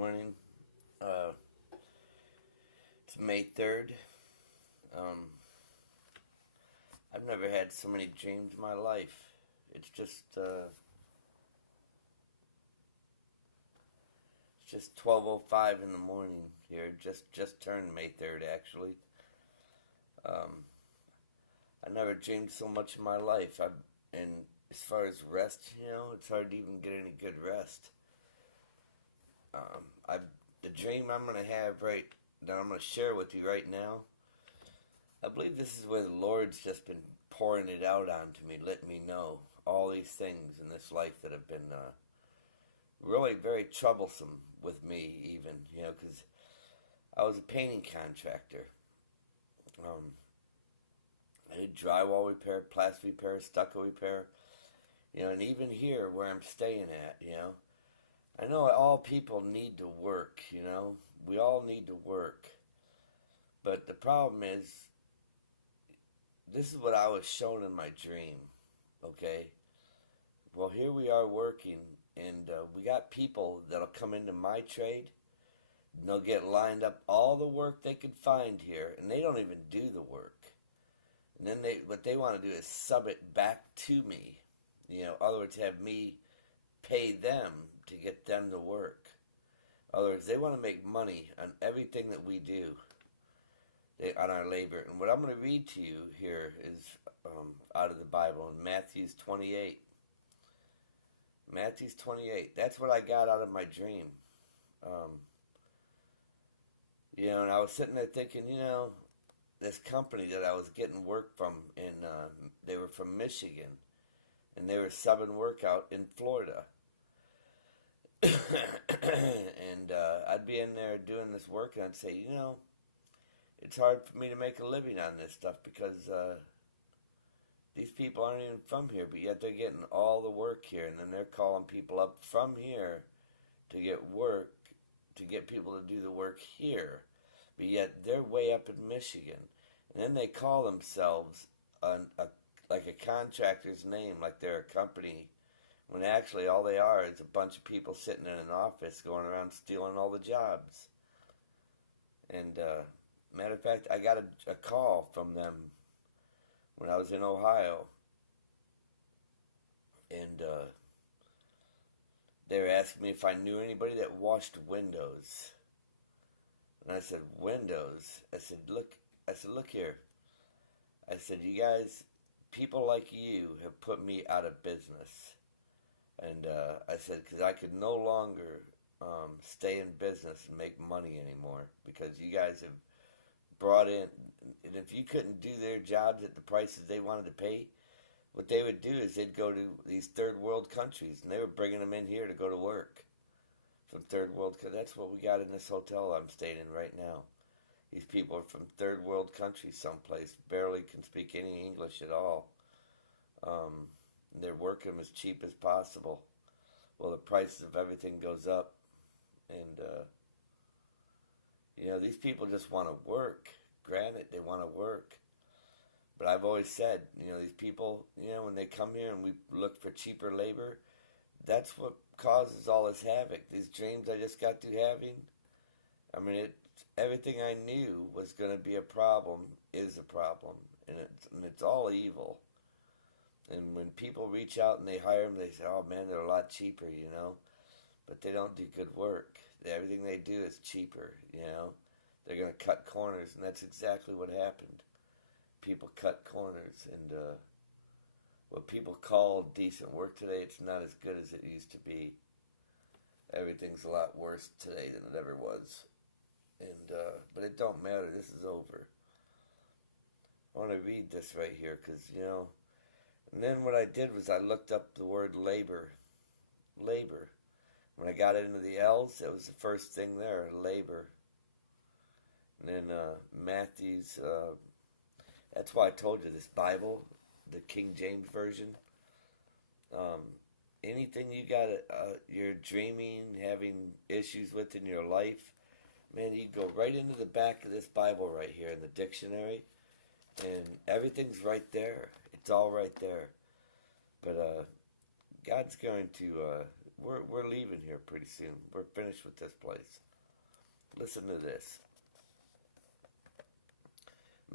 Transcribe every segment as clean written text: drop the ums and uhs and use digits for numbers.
morning. Uh, it's May 3rd. Um, I've never had so many dreams in my life. It's just 12:05 in the morning here. Just turned May 3rd actually. Um, I never dreamed so much in my life. And as far as rest, it's hard to even get any good rest. I the dream I'm gonna have right that I'm gonna share with you right now. I believe this is where the Lord's just been pouring it out onto me, letting me know all these things in this life that have been really very troublesome with me, even, because I was a painting contractor. Um, I did drywall repair, plaster repair, stucco repair, and even here where I'm staying at, I know all people need to work, we all need to work. But the problem is, this is what I was shown in my dream, okay? Well, here we are working, and we got people that'll come into my trade, and they'll get lined up all the work they could find here, and they don't even do the work. And then what they want to do is sub it back to me. In other words, have me pay them to get them to work. In other words, they want to make money on everything that we do, on our labor. And what I'm going to read to you here is out of the Bible in Matthew 28. Matthew 28. That's what I got out of my dream. And I was sitting there thinking, this company that I was getting work from, they were from Michigan, and they were subbing work out in Florida. And I'd be in there doing this work, and I'd say, it's hard for me to make a living on this stuff because these people aren't even from here, but yet they're getting all the work here, and then they're calling people up from here to get work, to get people to do the work here, but yet they're way up in Michigan. And then they call themselves like a contractor's name, like they're a company, when actually all they are is a bunch of people sitting in an office going around stealing all the jobs. And matter of fact, I got a call from them when I was in Ohio, and they were asking me if I knew anybody that washed windows. And I said, windows? I said, look here. I said, you guys, people like you have put me out of business. And I said, because I could no longer stay in business and make money anymore, because you guys have brought in, and if you couldn't do their jobs at the prices they wanted to pay, what they would do is they'd go to these third world countries, and they were bringing them in here to go to work from third world. That's what we got in this hotel I'm staying in right now. These people are from third world countries someplace, barely can speak any English at all. They're working them as cheap as possible. Well, the prices of everything goes up, and these people just want to work. Granted, they want to work. But I've always said, these people, when they come here and we look for cheaper labor, that's what causes all this havoc. These dreams I just got through having, everything I knew was going to be a problem is a problem. And it's all evil. And when people reach out and they hire them, they say, oh man, they're a lot cheaper, But they don't do good work. Everything they do is cheaper, They're going to cut corners, and that's exactly what happened. People cut corners, and what people call decent work today, it's not as good as it used to be. Everything's a lot worse today than it ever was. And but it don't matter. This is over. I want to read this right here, because, And then what I did was I looked up the word labor. Labor. When I got into the L's, it was the first thing there, labor. And then Matthew's, that's why I told you this Bible, the King James Version. Anything you got, you're dreaming, having issues with in your life, man, you go right into the back of this Bible right here in the dictionary, and everything's right there. It's all right there. But God's going to we're leaving here pretty soon. We're finished with this place. Listen to this.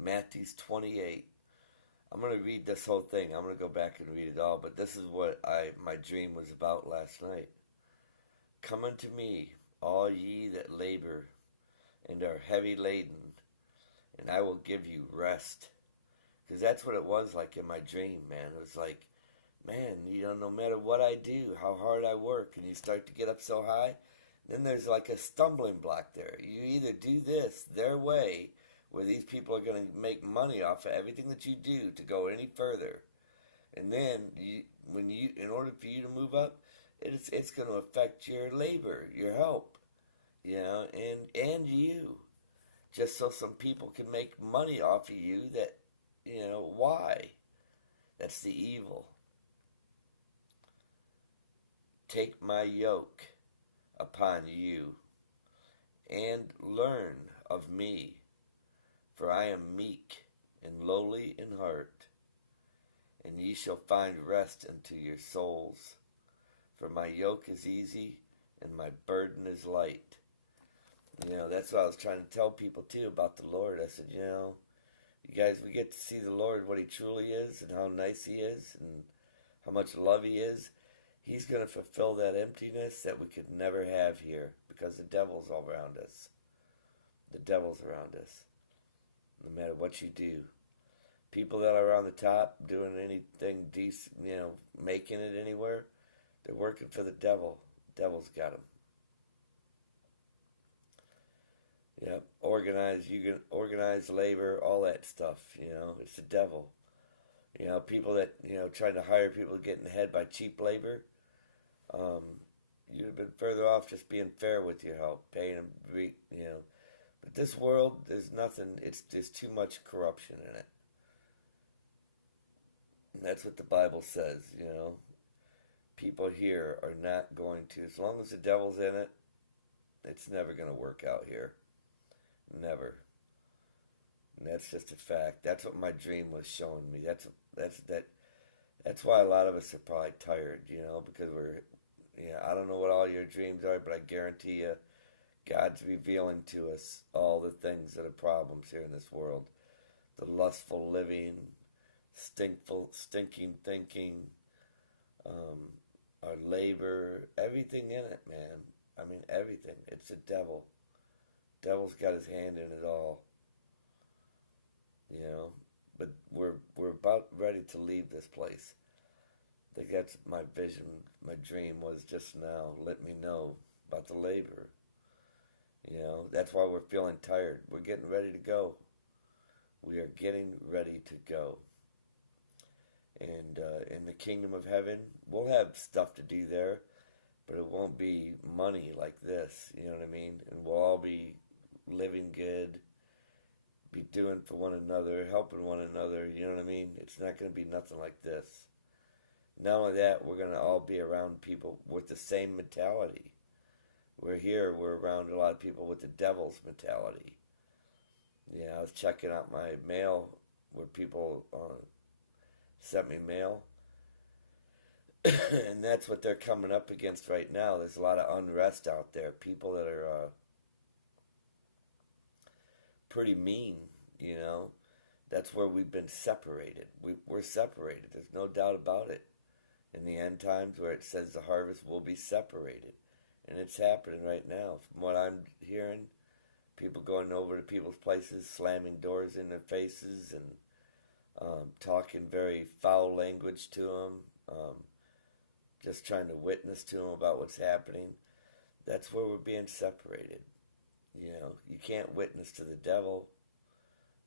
Matthew 28. I'm going to read this whole thing. I'm going to go back and read it all, but this is what my dream was about last night. Come unto me, all ye that labor and are heavy laden, and I will give you rest. Because that's what it was like in my dream, man. It was like, man, no matter what I do, how hard I work, and you start to get up so high, then there's like a stumbling block there. You either do this their way, where these people are going to make money off of everything that you do to go any further. And then, in order for you to move up, it's going to affect your labor, your help, and you. Just so some people can make money off of you that, why? That's the evil. Take my yoke upon you and learn of me, for I am meek and lowly in heart, and ye shall find rest unto your souls. For my yoke is easy and my burden is light. That's what I was trying to tell people too about the Lord. I said, you guys, we get to see the Lord, what he truly is and how nice he is and how much love he is. He's going to fulfill that emptiness that we could never have here because the devil's all around us. The devil's around us. No matter what you do. People that are on the top doing anything decent, making it anywhere, they're working for the devil. The devil's got them. Yeah, organized labor, all that stuff, it's the devil. People that, trying to hire people getting ahead by cheap labor, you'd have been further off just being fair with your help, paying them, But this world, there's nothing, there's too much corruption in it. And that's what the Bible says, People here are not going to, as long as the devil's in it, it's never going to work out here. Never. And that's just a fact. That's what my dream was showing me. That's why a lot of us are probably tired, because I don't know what all your dreams are, but I guarantee you God's revealing to us all the things that are problems here in this world. The lustful living, stinking thinking, our labor, everything in it, man. I mean, everything. It's the devil. Devil's got his hand in it all. But we're about ready to leave this place. I think that's my vision, my dream was just now. Let me know about the labor. That's why we're feeling tired. We're getting ready to go. We are getting ready to go. And in the kingdom of heaven, we'll have stuff to do there, but it won't be money like this, you know what I mean? And we'll all be living good, be doing for one another, helping one another, you know what I mean? It's not going to be nothing like this. Not only that, we're going to all be around people with the same mentality. We're around a lot of people with the devil's mentality. I was checking out my mail where people sent me mail. And that's what they're coming up against right now. There's a lot of unrest out there. People that are pretty mean, That's where we've been separated. We're separated. There's no doubt about it. In the end times where it says the harvest will be separated. And it's happening right now. From what I'm hearing, people going over to people's places, slamming doors in their faces and talking very foul language to them, just trying to witness to them about what's happening. That's where we're being separated. You can't witness to the devil.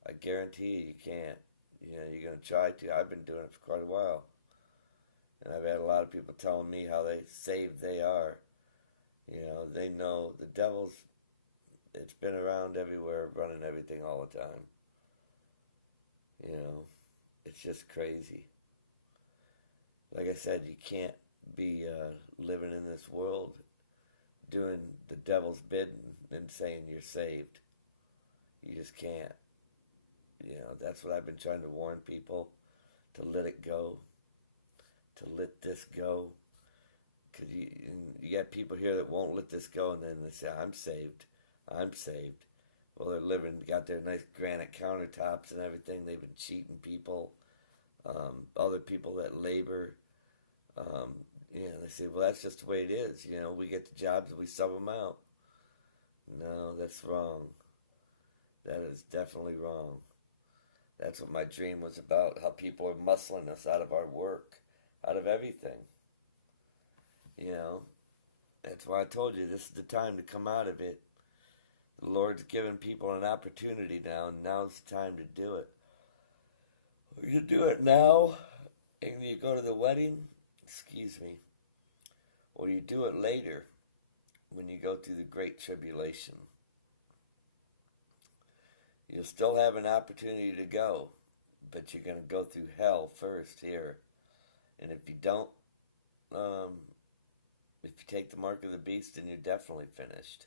I guarantee you can't. You're going to try to. I've been doing it for quite a while. And I've had a lot of people telling me how saved they are. They know the devil's, it's been around everywhere, running everything all the time. It's just crazy. Like I said, you can't be living in this world doing the devil's bidding and saying you're saved. You just can't. That's what I've been trying to warn people, to let it go, to let this go, Because you got people here that won't let this go, and then they say, I'm saved. I'm saved. Well, they're living, got their nice granite countertops and everything. They've been cheating people, other people that labor. They say, well, that's just the way it is. We get the jobs and we sub them out. No, that's wrong. That is definitely wrong. That's what my dream was about, how people are muscling us out of our work, out of everything. That's why I told you this is the time to come out of it. The Lord's given people an opportunity now, and now's the time to do it. Or you do it now, and you go to the wedding, or you do it later, when you go through the Great Tribulation. You'll still have an opportunity to go, but you're going to go through hell first here. And if you don't, if you take the mark of the beast, then you're definitely finished.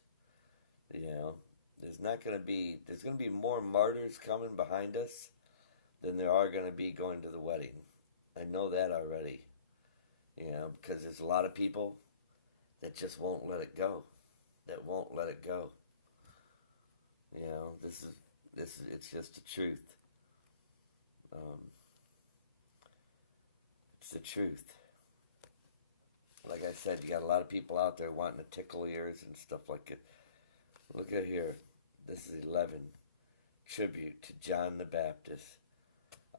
There's going to be more martyrs coming behind us than there are going to be going to the wedding. I know that already. Because there's a lot of people that just won't let it go. It's just the truth. It's the truth. Like I said, you got a lot of people out there wanting to tickle ears and stuff like it. Look at here. This is 11. Tribute to John the Baptist.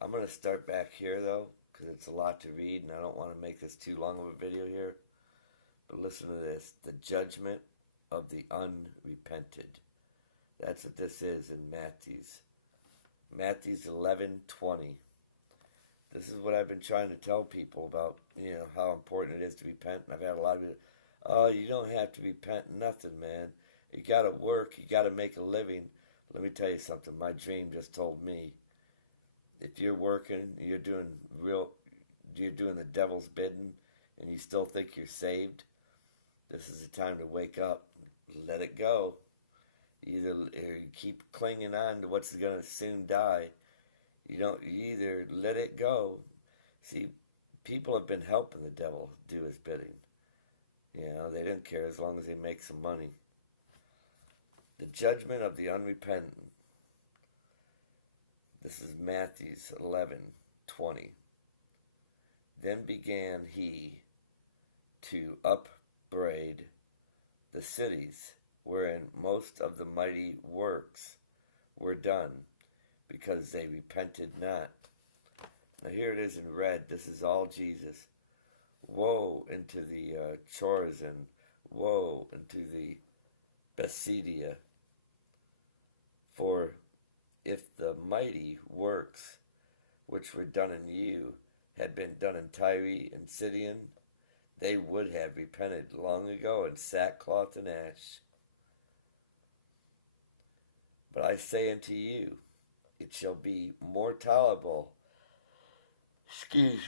I'm going to start back here, though, because it's a lot to read, and I don't want to make this too long of a video here. But listen to this. The judgment of the unrepented. That's what this is in Matthew's. Matthew's 11:20. This is what I've been trying to tell people about, how important it is to repent. And I've had a lot of people, oh, you don't have to repent nothing, man. You got to work. You got to make a living. Let me tell you something. My dream just told me, if you're working, you're doing the devil's bidding, and you still think you're saved, this is the time to wake up. Let it go. You keep clinging on to what's going to soon die. You either let it go. See, people have been helping the devil do his bidding. They didn't care as long as they make some money. The judgment of the unrepentant. This is Matthew's 11:20. Then began he to upbraid the cities wherein most of the mighty works were done, because they repented not. Now here it is in red. This is all Jesus. Woe into the Chorazin. Woe into the Bethsaida. For if the mighty works which were done in you had been done in Tyre and Sidon, they would have repented long ago in sackcloth and ash. But I say unto you, it shall be more tolerable. It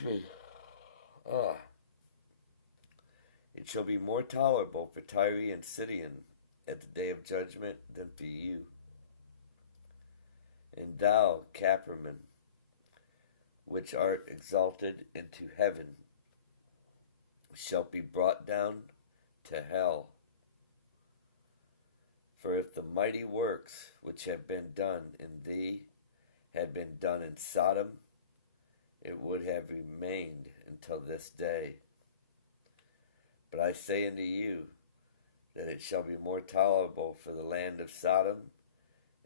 shall be more tolerable for Tyre and Sidon at the day of judgment than for you. And thou, Capernaum, which art exalted into heaven, shalt be brought down to hell. For if the mighty works which have been done in thee had been done in Sodom, it would have remained until this day. But I say unto you, that it shall be more tolerable for the land of Sodom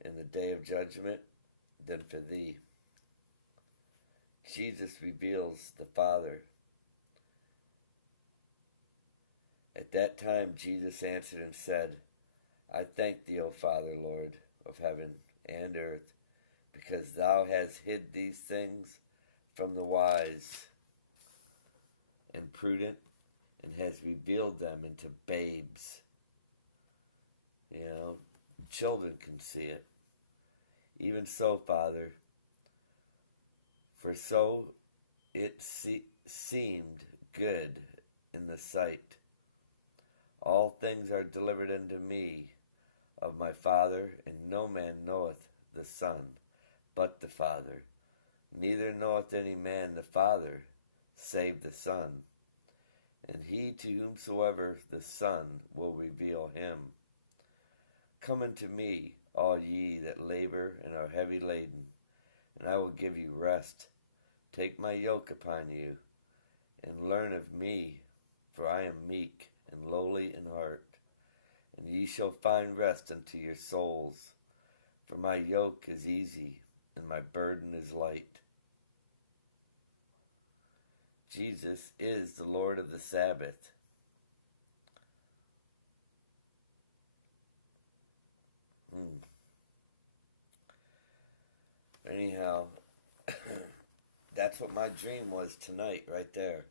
in the day of judgment than for thee. Jesus reveals the Father. At that time Jesus answered and said, I thank thee, O Father, Lord of heaven and earth, because thou hast hid these things from the wise and prudent, and hast revealed them into babes. Children can see it. Even so, Father, for so it seemed good in the sight. All things are delivered unto me of my Father, and no man knoweth the Son, but the Father. Neither knoweth any man the Father, save the Son, and he to whomsoever the Son will reveal him. Come unto me, all ye that labor and are heavy laden, and I will give you rest. Take my yoke upon you, and learn of me, for I am meek and lowly in heart, and ye shall find rest unto your souls. For my yoke is easy, and my burden is light. Jesus is the Lord of the Sabbath. Anyhow, that's what my dream was tonight, right there.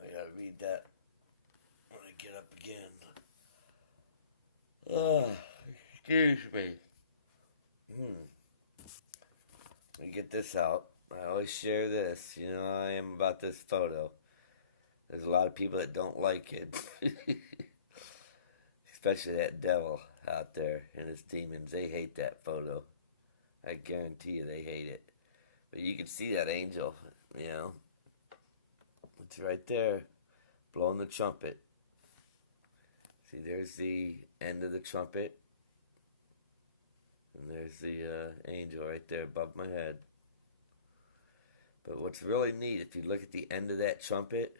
I gotta read that when I get up again. Excuse me. Let me get this out. I always share this. You know how I am about this photo. There's a lot of people that don't like it. Especially that devil out there and his demons. They hate that photo. I guarantee you they hate it. But you can see that angel, you know. It's right there, blowing the trumpet. See, there's the end of the trumpet. And there's the angel right there above my head. But what's really neat, if you look at the end of that trumpet,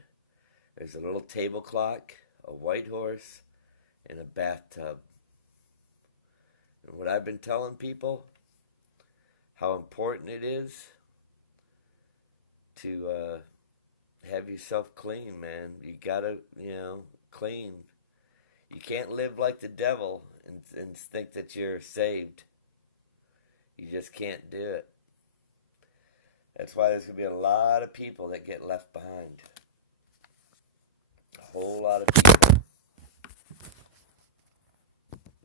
there's a little table clock, a white horse, and a bathtub. And what I've been telling people, how important it is to have yourself clean, man. You gotta, clean. You can't live like the devil and think that you're saved. You just can't do it. That's why there's going to be a lot of people that get left behind. A whole lot of people.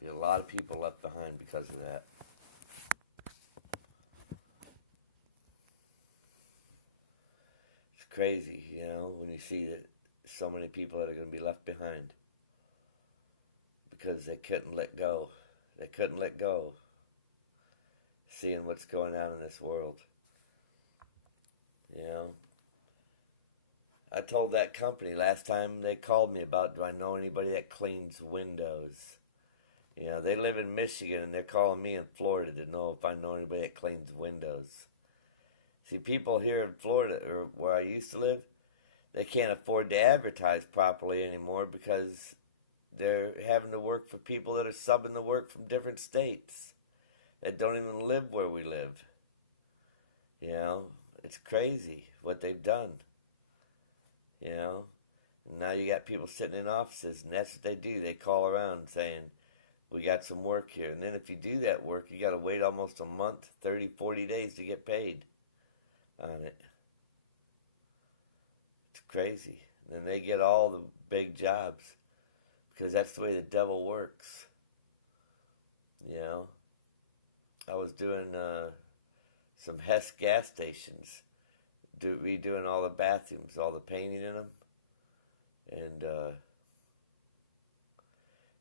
Be a lot of people left behind because of that. It's crazy, when you see that so many people that are going to be left behind. Because they couldn't let go. They couldn't let go. Seeing what's going on in this world. I told that company last time they called me about, do I know anybody that cleans windows? They live in Michigan and they're calling me in Florida to know if I know anybody that cleans windows. See, people here in Florida, or where I used to live, they can't afford to advertise properly anymore because they're having to work for people that are subbing the work from different states that don't even live where we live. It's crazy what they've done. And now you got people sitting in offices, and that's what they do. They call around saying, we got some work here. And then if you do that work, you got to wait almost a month, 30, 40 days to get paid on it. It's crazy. And then they get all the big jobs because that's the way the devil works. I was doing some Hess gas stations, redoing all the bathrooms, all the painting in them, and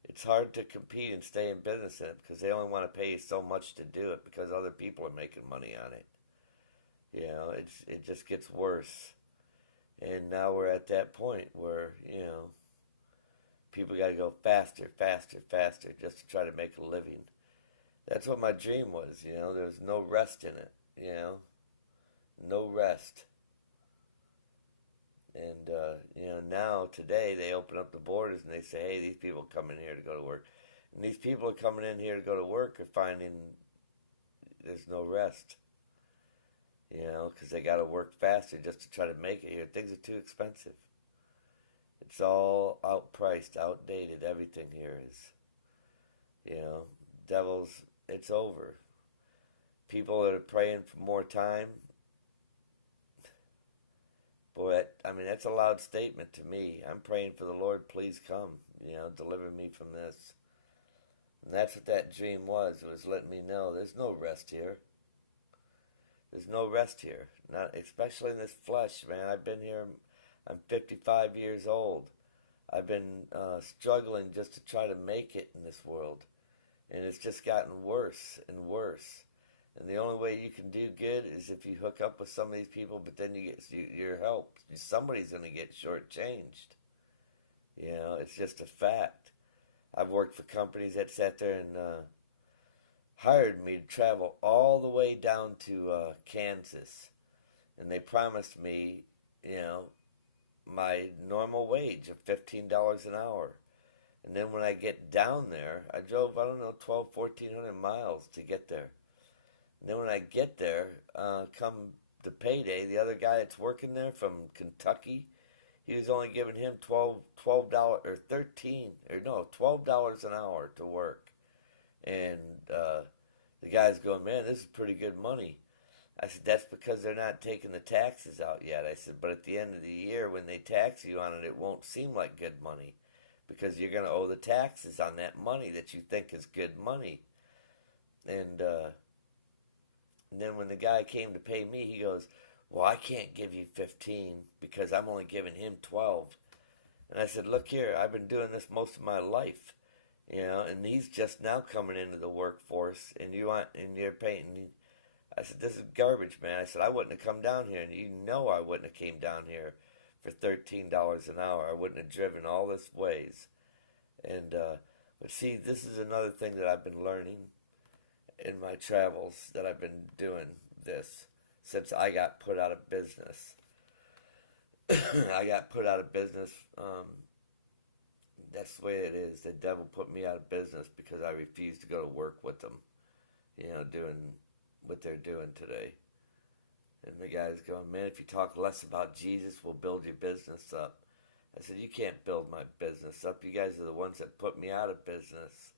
it's hard to compete and stay in business in it because they only want to pay you so much to do it because other people are making money on it. It just gets worse, and now we're at that point where people got to go faster, faster, faster just to try to make a living. That's what my dream was, there was no rest in it, no rest. And, now, today, they open up the borders and they say, hey, these people come in here to go to work. And these people are coming in here to go to work are finding there's no rest, because they got to work faster just to try to make it here. Things are too expensive. It's all outpriced, outdated. Everything here is, devils, it's over. People that are praying for more time, boy, that's a loud statement to me. I'm praying for the Lord, please come, deliver me from this. And that's what that dream was. It was letting me know there's no rest here. There's no rest here. Not especially in this flesh, man. I've been here, I'm 55 years old. I've been struggling just to try to make it in this world. And it's just gotten worse and worse. And the only way you can do good is if you hook up with some of these people, but then you get your help. Somebody's going to get shortchanged. You know, it's just a fact. I've worked for companies that sat there and hired me to travel all the way down to Kansas. And they promised me, you know, my normal wage of $15 an hour. And then when I get down there, I drove, I don't know, 1,400 miles to get there. And then when I get there, come the payday, the other guy that's working there from Kentucky, he was only giving him $12 or 13 or no $12 an hour to work. And the guy's going, man, this is pretty good money. I said, that's because they're not taking the taxes out yet. I said, but at the end of the year, when they tax you on it, it won't seem like good money because you're going to owe the taxes on that money that you think is good money. And then when the guy came to pay me, he goes, well, I can't give you 15 because I'm only giving him 12. And I said, look here, I've been doing this most of my life, you know, and he's just now coming into the workforce, and you're paying. I said, this is garbage, man. I said, I wouldn't have come down here, and you know I wouldn't have came down here for $13 an hour. I wouldn't have driven all this ways. And but see, this is another thing that I've been learning in my travels, that I've been doing this since I got put out of business. I got put out of business. That's the way it is. The devil put me out of business because I refused to go to work with them, you know, doing what they're doing today. And the guy's going, man, if you talk less about Jesus, we'll build your business up. I said, you can't build my business up. You guys are the ones that put me out of business.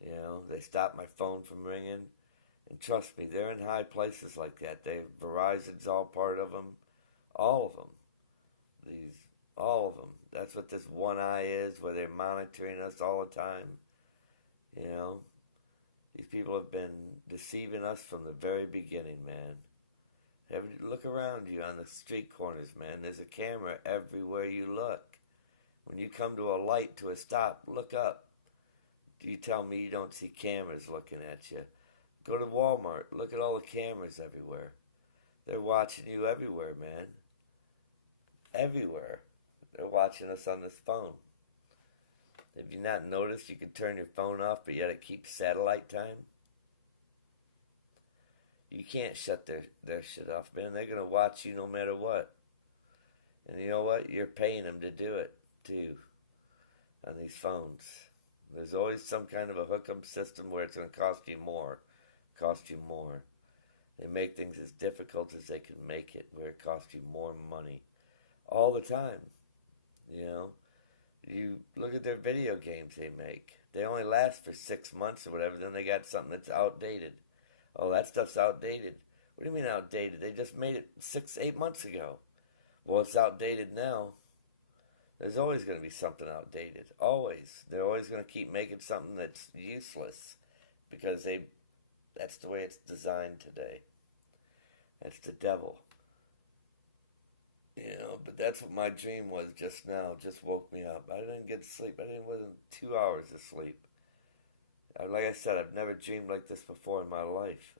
You know, they stopped my phone from ringing. And trust me, they're in high places like that. Verizon's all part of them. All of them. All of them. That's what this one eye is, where they're monitoring us all the time. You know, these people have been deceiving us from the very beginning, man. Look around you on the street corners, man. There's a camera everywhere you look. When you come to a light, to a stop, look up. Do you tell me you don't see cameras looking at you? Go to Walmart. Look at all the cameras everywhere. They're watching you everywhere, man. Everywhere. They're watching us on this phone. Have you not noticed you can turn your phone off, but yet it keeps satellite time? You can't shut their shit off, man. They're going to watch you no matter what. And you know what? You're paying them to do it, too, on these phones. There's always some kind of a hookup system where it's going to cost you more. They make things as difficult as they can make it, where it costs you more money. All the time. You know? You look at their video games they make. They only last for 6 months or whatever, then they got something that's outdated. Oh, that stuff's outdated. What do you mean outdated? They just made it 6-8 months ago. Well, it's outdated now. There's always going to be something outdated. Always. They're always going to keep making something that's useless because that's the way it's designed today. That's the devil. You know, but that's what my dream was just now. Just woke me up. I didn't get to sleep. It wasn't 2 hours of sleep. Like I said, I've never dreamed like this before in my life.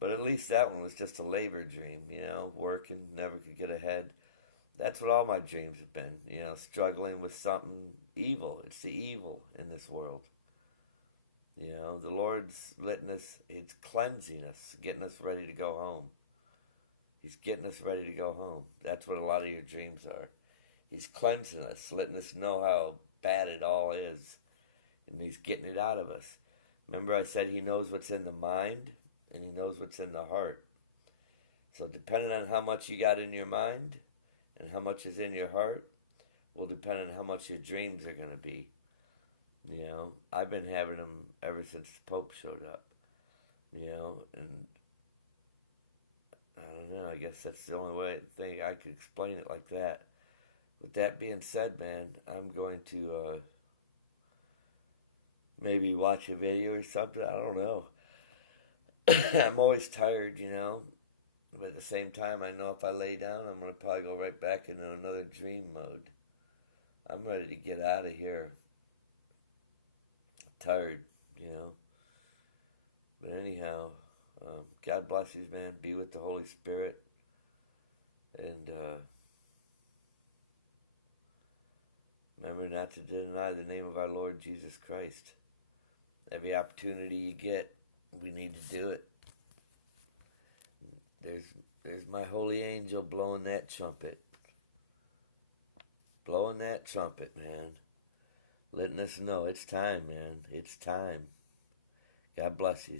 But at least that one was just a labor dream, you know, working, never could get ahead. That's what all my dreams have been, you know, struggling with something evil. It's the evil in this world. You know, the Lord's letting us, He's cleansing us, getting us ready to go home. He's getting us ready to go home. That's what a lot of your dreams are. He's cleansing us, letting us know how bad it all is. And He's getting it out of us. Remember I said He knows what's in the mind and He knows what's in the heart. So depending on how much you got in your mind and how much is in your heart will depend on how much your dreams are going to be. You know, I've been having them ever since the Pope showed up. You know, and I don't know, I guess that's the only thing I could explain it like that. With that being said, man, I'm going to maybe watch a video or something. I don't know. I'm always tired, you know. But at the same time, I know if I lay down, I'm going to probably go right back into another dream mode. I'm ready to get out of here. I'm tired, you know. But anyhow, God bless you, man. Be with the Holy Spirit. And remember not to deny the name of our Lord Jesus Christ. Every opportunity you get, we need to do it. There's my holy angel blowing that trumpet. Blowing that trumpet, man. Letting us know it's time, man. It's time. God bless you.